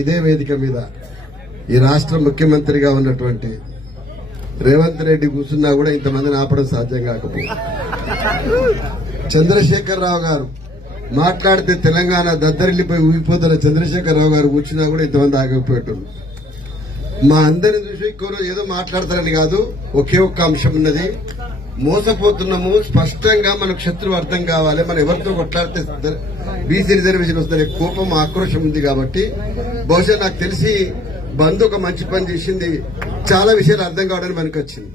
ఇదే వేదిక మీద ఈ రాష్ట్ర ముఖ్యమంత్రిగా ఉన్నటువంటి రేవంత్ రెడ్డి కూర్చున్నా కూడా ఇంతమందిని ఆపడం సాధ్యం కాకపోయింది. చంద్రశేఖరరావు గారు మాట్లాడితే తెలంగాణ దద్దరిల్లిపోయి ఊగిపోతున్న చంద్రశేఖరరావు గారు కూర్చున్నా కూడా ఇంతమంది ఆగిపోయేటోళ్ళు. మా అందరిని చూసి ఏదో మాట్లాడతారని కాదు, ఒకే ఒక్క అంశం ఉన్నది. మోసపోతున్నాము, స్పష్టంగా మనకు శత్రువు అర్థం కావాలి. మనం ఎవరితో కొట్లాడితే బీసీ రిజర్వేషన్ వస్తుందనే కోపం, ఆక్రోశం ఉంది. కాబట్టి బహుశా నాకు తెలిసి బంధు ఒక మంచి పని చేసింది, చాలా విషయాలు అర్థం కావడానికి మనకు వచ్చింది.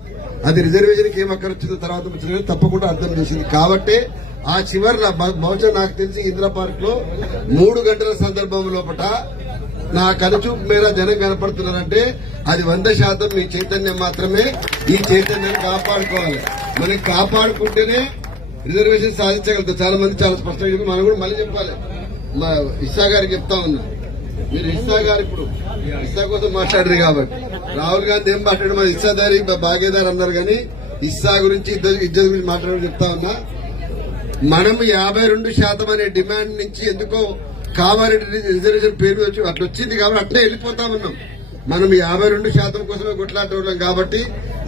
అది రిజర్వేషన్కి ఏం అక్కడ వచ్చిందో తర్వాత తప్పకుండా అర్థం చేసింది. కాబట్టి ఆ చివరిలో బహుశా నాకు తెలిసి ఇందిరా పార్క్ లో 3 గంటల సందర్భం లోపల నా కనుచూపు మేర జనం కనపడుతున్నారంటే అది 100% మీ చైతన్యం మాత్రమే. ఈ చైతన్యాన్ని కాపాడుకోవాలి. మనం కాపాడుకుంటేనే రిజర్వేషన్ సాధించగలుగుతాం. చాలా మంది చాలా స్పష్టంగా మనం కూడా మళ్ళీ చెప్పాలి. మా ఇస్సా గారికి చెప్తా ఉన్నా, మీరు ఇస్సా గారు ఇప్పుడు ఇస్సా కోసం మాట్లాడారు కాబట్టి రాహుల్ గాంధీ ఏం మాట్లాడారు, మన ఇస్సాదారి భాగేదారు అన్నారు. కానీ ఇస్సా గురించి ఇద్దరు గురించి మాట్లాడని చెప్తా ఉన్నా. మనం 52% అనే డిమాండ్ నుంచి ఎందుకో కామారెడ్డి రిజర్వేషన్ పేరు వచ్చి అట్లా వచ్చింది కాబట్టి అట్లే వెళ్ళిపోతా ఉన్నాం. మనం 52% కోసమే కొట్లాడుతున్నాం. కాబట్టి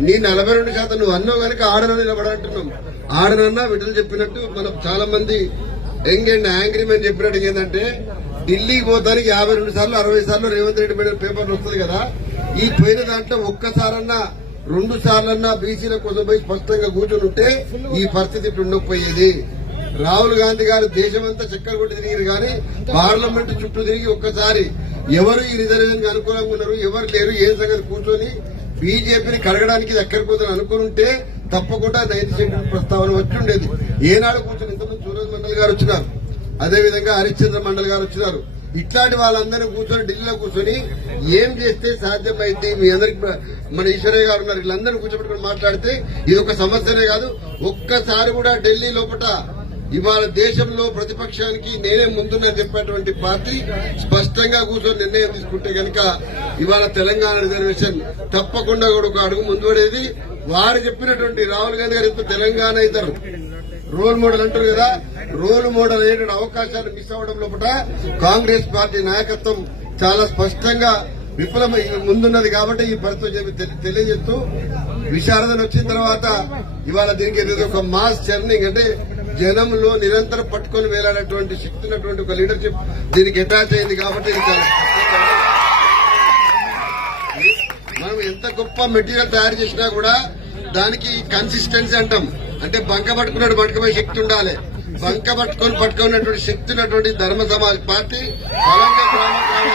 నీ 42% నువ్వు అన్నావు కనుక 6 నిలబడంటున్నాం. 6 విడుదల చెప్పినట్టు మనం చాలా మంది యంగ్ అండ్ యాంగ్రీ మెన్ చెప్పినట్టు ఏంటంటే ఢిల్లీకి పోతానికి 52 సార్లు 60 సార్లు రేవంత్ రెడ్డి మీద పేపర్లు వస్తుంది కదా. ఈ పోయిన దాంట్లో ఒక్కసారన్నా 2 సార్లన్నా బీసీల కోసం పోయి స్పష్టంగా కూర్చొని ఉంటే ఈ పరిస్థితి ఇట్లా ఉండకపోయేది. రాహుల్ గాంధీ గారు దేశమంతా చక్కర కొట్టి తిరిగారు కానీ పార్లమెంట్ చుట్టూ తిరిగి ఒక్కసారి ఎవరు ఈ రిజర్వేషన్ కి అనుకూలంగా ఉన్నారు, ఎవరు లేరు, ఏ సంగతి కూర్చొని బీజేపీని కడగడానికి ఎక్కడికి పోతాను అనుకుంటే తప్పకుండా 9th షెడ్యూల్ ప్రస్తావన వచ్చి ఉండేది. ఏనాడు కూర్చొని ఇంతమంది సూరజ్ మండల్ గారు వచ్చినారు, అదేవిధంగా హరిశ్చంద్ర మండల్ గారు వచ్చినారు. ఇట్లాంటి వాళ్ళందరూ కూర్చొని ఢిల్లీలో కూర్చొని ఏం చేస్తే సాధ్యమైంది, మీ అందరికి మన ఈశ్వరయ్య గారు ఉన్నారు, వీళ్ళందరూ కూర్చోబెట్టుకుని మాట్లాడితే ఇది ఒక సమస్యనే కాదు. ఒక్కసారి కూడా ఢిల్లీ లోపల ఇవాళ దేశంలో ప్రతిపక్షానికి నేనే ముందున్నా చెప్పేటువంటి పార్టీ స్పష్టంగా కూర్చొని నిర్ణయం తీసుకుంటే కనుక ఇవాళ తెలంగాణ రిజర్వేషన్ తప్పకుండా కూడా ఒక అడుగు ముందు పడేది. వారు చెప్పినటువంటి రాహుల్ గాంధీ గారు తెలంగాణ ఇద్దరు రోల్ మోడల్ అంటారు కదా, రోల్ మోడల్ అయ్యేటువంటి అవకాశాలు మిస్ అవ్వడం లోపల కాంగ్రెస్ పార్టీ నాయకత్వం చాలా స్పష్టంగా విఫలమై ముందున్నది. కాబట్టి ఈ పరిస్థితి తెలియజేస్తూ విశారదన వచ్చిన తర్వాత ఇవాళ దీనికి ఏదో ఒక మాస్ చర్నింగ్ అంటే జనంలో నిరంతరం పట్టుకొని వేలాడేటువంటి శక్తి ఉన్నటువంటి ఒక లీడర్షిప్ దీనికి అటాచ్ అయింది. కాబట్టి మనం ఎంత గొప్ప మెటీరియల్ తయారు చేసినా కూడా దానికి కన్సిస్టెన్సీ అంటాం. అంటే బంక పట్టుకున్నాడు పట్టుకునే శక్తి ఉండాలి. బంక పట్టుకున్నటువంటి శక్తి ఉన్నటువంటి ధర్మ సమాజ్ పార్టీ బలంగా